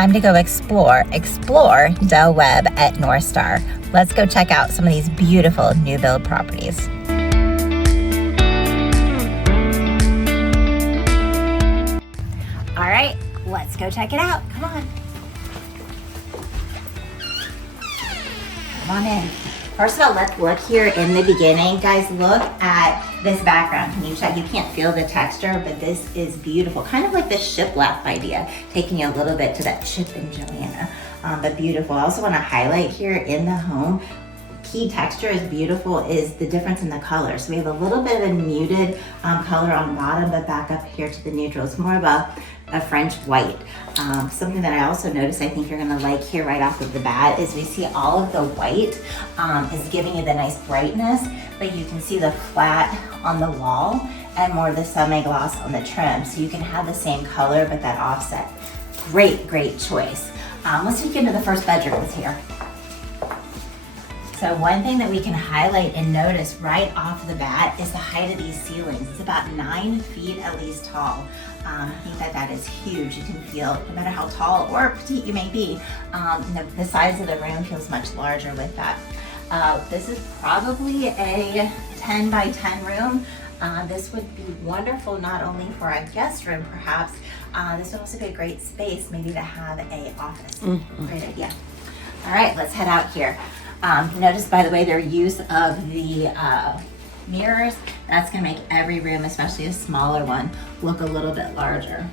time to go explore Del Webb at Northstar. Let's go check out some of these beautiful new build properties. All right, let's go check it out. Come on. Come on in. First of all, let's look here in the beginning. Guys, look at this background. Can you check? You can't feel the texture, but this is beautiful. Kind of like the shiplap idea, taking you a little bit to that Chip and Joanna, but beautiful. I also want to highlight here in the home, key texture is beautiful is the difference in the color. So we have a little bit of a muted color on bottom, but back up here to the neutral. It's more of a French white. Something that I also noticed, I think you're gonna like here right off of the bat, is we see all of the white is giving you the nice brightness, but you can see the flat on the wall and more of the semi-gloss on the trim. So you can have the same color, but that offset. Great, great choice. Let's take you into the first bedrooms here. So one thing that we can highlight and notice right off the bat is the height of these ceilings. It's about 9 feet at least tall. I think that is huge. You can feel, no matter how tall or petite you may be, the size of the room feels much larger with that. This is probably a 10 by 10 room. This would be wonderful not only for a guest room perhaps, this would also be a great space maybe to have a office. Great idea. All right, let's head out here. Notice, by the way, their use of the mirrors, that's gonna make every room, especially a smaller one, look a little bit larger.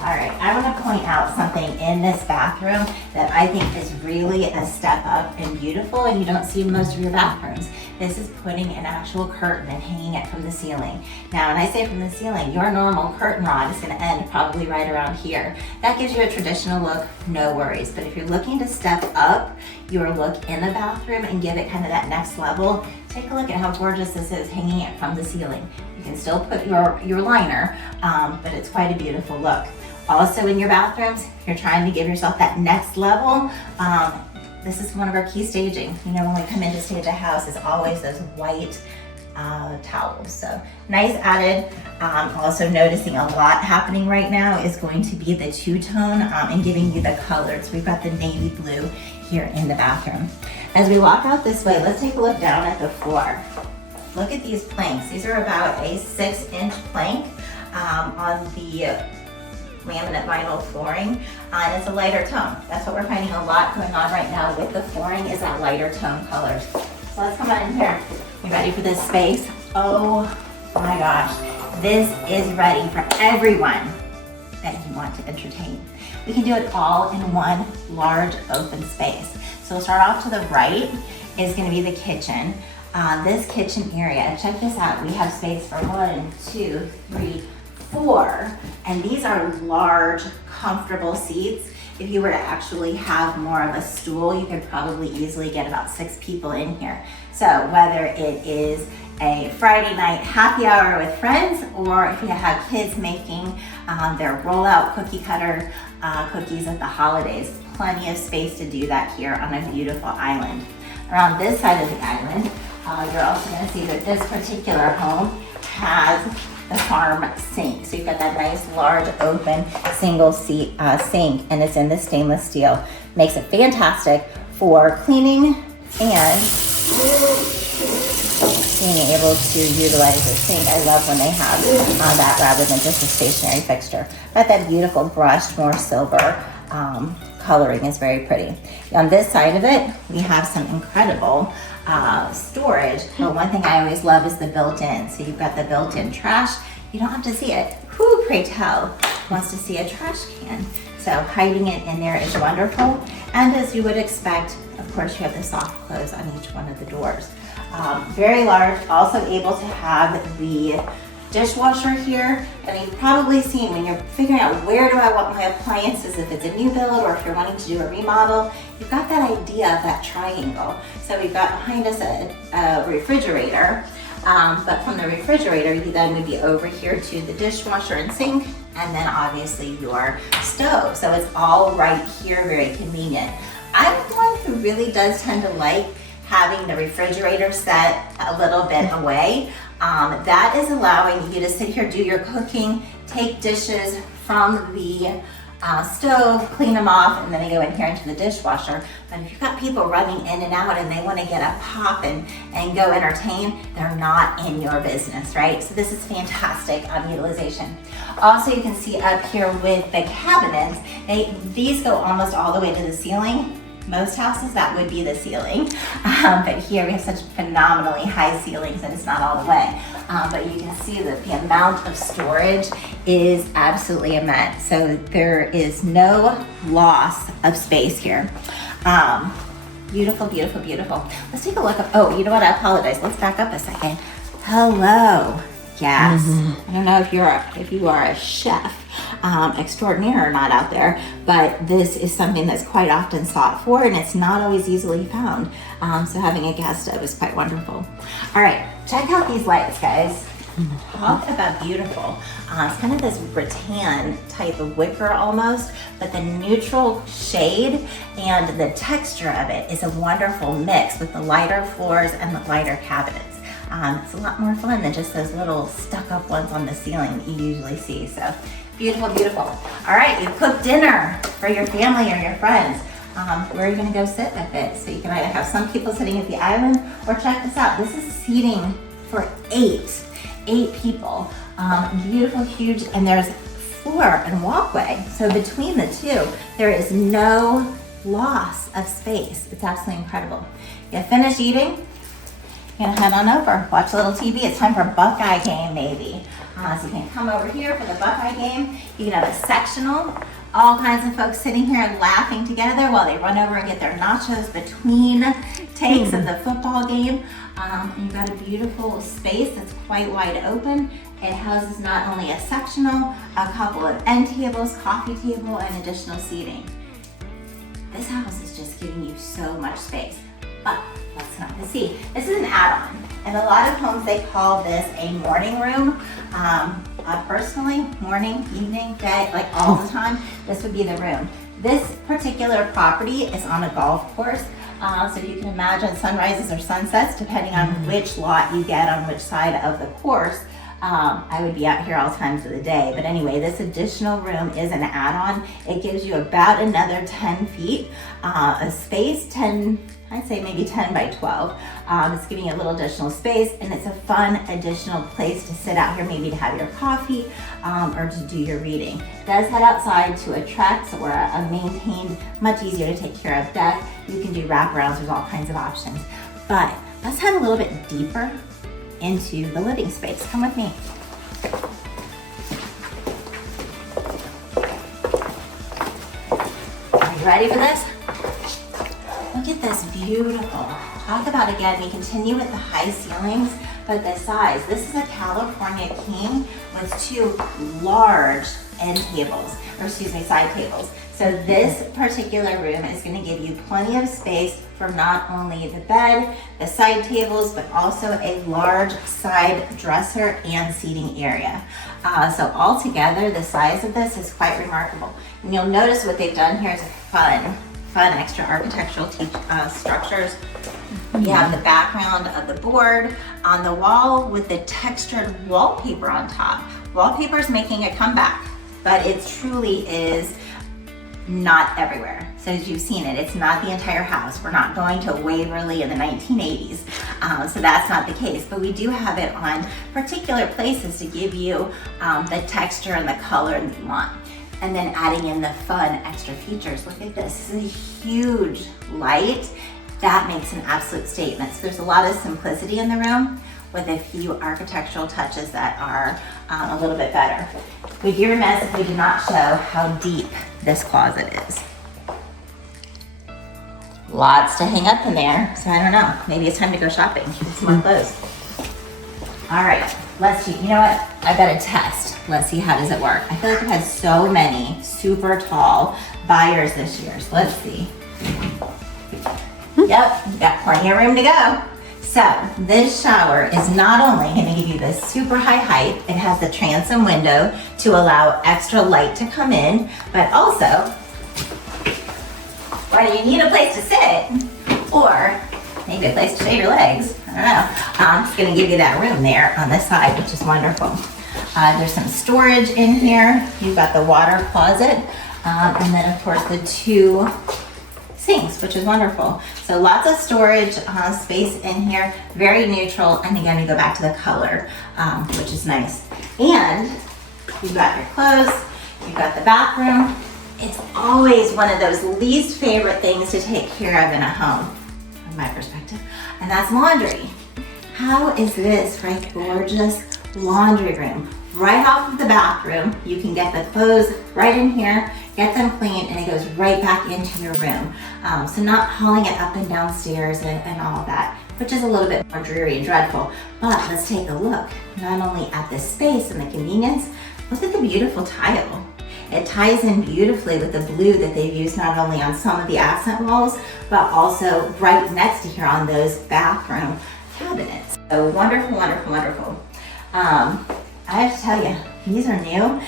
All right, I wanna point out something in this bathroom that I think is really a step up and beautiful, and you don't see in most of your bathrooms. This is putting an actual curtain and hanging it from the ceiling. Now, when I say from the ceiling, your normal curtain rod is gonna end probably right around here. That gives you a traditional look, no worries. But if you're looking to step up your look in the bathroom and give it kind of that next level, take a look at how gorgeous this is hanging it from the ceiling. You can still put your liner, but it's quite a beautiful look. Also in your bathrooms, if you're trying to give yourself that next level, this is one of our key staging. You know, when we come in to stage a house, is always those white towels. So nice added. Also noticing a lot happening right now is going to be the two-tone and giving you the colors. We've got the navy blue here in the bathroom. As we walk out this way, let's take a look down at the floor. Look at these planks. These are about a 6-inch plank on the laminate vinyl flooring, and it's a lighter tone. That's what we're finding a lot going on right now with the flooring, is that lighter tone colors. So let's come on in here. You ready for this space? Oh my gosh, this is ready for everyone that you want to entertain. We can do it all in one large open space. So we'll start off to the right is gonna be the kitchen. This kitchen area, check this out. We have space for 1, 2, 3, 4, and these are large, comfortable seats. If you were to actually have more of a stool, you could probably easily get about 6 people in here. So whether it is a Friday night happy hour with friends, or if you have kids making their rollout cookie cutter cookies at the holidays, plenty of space to do that here on a beautiful island. Around this side of the island, you're also going to see that this particular home has the farm sink. So you've got that nice large open single seat sink, and it's in the stainless steel. Makes it fantastic for cleaning and being able to utilize the sink. I love when they have that rather than just a stationary fixture. But that beautiful brushed, more silver coloring is very pretty. On this side of it, we have some incredible storage, but one thing I always love is the built-in. So you've got the built-in trash. You don't have to see it. Who, pray tell, wants to see a trash can? So hiding it in there is wonderful. And as you would expect, of course, you have the soft close on each one of the doors. Very large, also able to have the dishwasher here. And you've probably seen when you're figuring out where do I want my appliances, if it's a new build or if you're wanting to do a remodel, you've got that idea of that triangle. So we've got behind us a refrigerator, but from the refrigerator, you then would be over here to the dishwasher and sink, and then obviously your stove. So it's all right here, very convenient. I'm one who really does tend to like having the refrigerator set a little bit away. That is allowing you to sit here, do your cooking, take dishes from the stove, clean them off, and then they go in here into the dishwasher. But if you've got people running in and out and they want to get up, pop, and go entertain, they're not in your business, right? So this is fantastic utilization. Also, you can see up here with the cabinets, these go almost all the way to the ceiling. Most houses, that would be the ceiling. But here we have such phenomenally high ceilings and it's not all the way. But you can see that the amount of storage is absolutely immense. So there is no loss of space here. Beautiful, beautiful, beautiful. Let's take a look. Oh, you know what? I apologize. Let's back up a second. Hello. Yes. I don't know if you are a chef extraordinaire or not out there, but this is something that's quite often sought for and it's not always easily found. So having a gas stove is quite wonderful. All right, check out these lights, guys. Talk about beautiful. It's kind of this rattan type of wicker almost, but the neutral shade and the texture of it is a wonderful mix with the lighter floors and the lighter cabinets. It's a lot more fun than just those little stuck-up ones on the ceiling that you usually see. So beautiful, beautiful. All right, you've cooked dinner for your family or your friends. Where are you gonna go sit with it? So you can either have some people sitting at the island, or check this out. This is seating for eight people. Beautiful, huge, and there's floor and walkway. So between the two, there is no loss of space. It's absolutely incredible. You finished eating? You're gonna head on over, watch a little TV. It's time for a Buckeye game, maybe. So you can come over here for the Buckeye game. You can have a sectional, all kinds of folks sitting here and laughing together while they run over and get their nachos between takes of the football game. You've got a beautiful space that's quite wide open. It houses not only a sectional, a couple of end tables, coffee table, and additional seating. This house is just giving you so much space. But let's not see. This is an add-on. And a lot of homes, they call this a morning room. Personally, morning, evening, day, like all the time, this would be the room. This particular property is on a golf course. So you can imagine sunrises or sunsets, depending on which lot you get on which side of the course. I would be out here all times of the day. But anyway, this additional room is an add-on. It gives you about another 10 feet of space, I'd say maybe 10 by 12. It's giving you a little additional space, and it's a fun additional place to sit out here, maybe to have your coffee or to do your reading. It does head outside to a Trex or a maintained, much easier to take care of deck. You can do wraparounds, there's all kinds of options. But let's head a little bit deeper into the living space. Come with me. Are you ready for this? Look at this, beautiful. Talk about, again, we continue with the high ceilings, but the size. This is a California king with two large end tables, or excuse me, side tables. So this particular room is going to give you plenty of space for not only the bed, the side tables, but also a large side dresser and seating area. So altogether, the size of this is quite remarkable. And you'll notice what they've done here is fun extra architectural structures. You have the background of the board on the wall with the textured wallpaper on top. Wallpaper is making a comeback, but it truly is not everywhere. So as you've seen it, it's not the entire house. We're not going to Waverly in the 1980s. So that's not the case, but we do have it on particular places to give you the texture and the color that you want. And then adding in the fun extra features. Look at this, this is a huge light. That makes an absolute statement. So there's a lot of simplicity in the room with a few architectural touches that are a little bit better. We'd be remiss if we did not show how deep this closet is. Lots to hang up in there, so I don't know, maybe it's time to go shopping, get some more clothes. All right, let's see, you know what? I've got a test. Let's see, how does it work? I feel like I've had so many super tall buyers this year, so let's see. Yep, you've got plenty of room to go. So this shower is not only going to give you this super high height, it has the transom window to allow extra light to come in, but also, whether you need a place to sit or maybe a place to shave your legs, I don't know. It's going to give you that room there on this side, which is wonderful. There's some storage in here. You've got the water closet. And then of course the 2 sinks, which is wonderful. So lots of storage space in here, very neutral. And again, you go back to the color, which is nice. And you've got your clothes, you've got the bathroom. It's always one of those least favorite things to take care of in a home, from my perspective, and that's laundry. How is this for a gorgeous laundry room? Right off of the bathroom, you can get the clothes right in here, get them clean, and it goes right back into your room. So not hauling it up and downstairs and all of that, which is a little bit more dreary and dreadful. But let's take a look, not only at the space and the convenience, look at the beautiful tile. It ties in beautifully with the blue that they've used not only on some of the accent walls, but also right next to here on those bathroom cabinets. So wonderful, wonderful, wonderful. I have to tell you, these are new.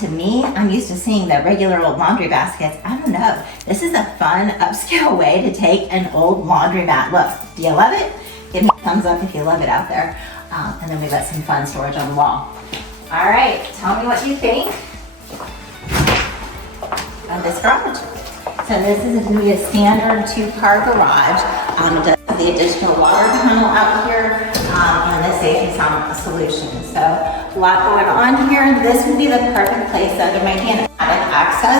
To me, I'm used to seeing the regular old laundry baskets. I don't know. This is a fun upscale way to take an old laundromat. Look, do you love it? Give me a thumbs up if you love it out there. And then we've got some fun storage on the wall. All right, tell me what you think of this garage. So this is going to be a standard 2-car garage. It does have the additional water tunnel out here and the safety sound solution. So a lot going on here. This would be the perfect place under my hand. Attic access.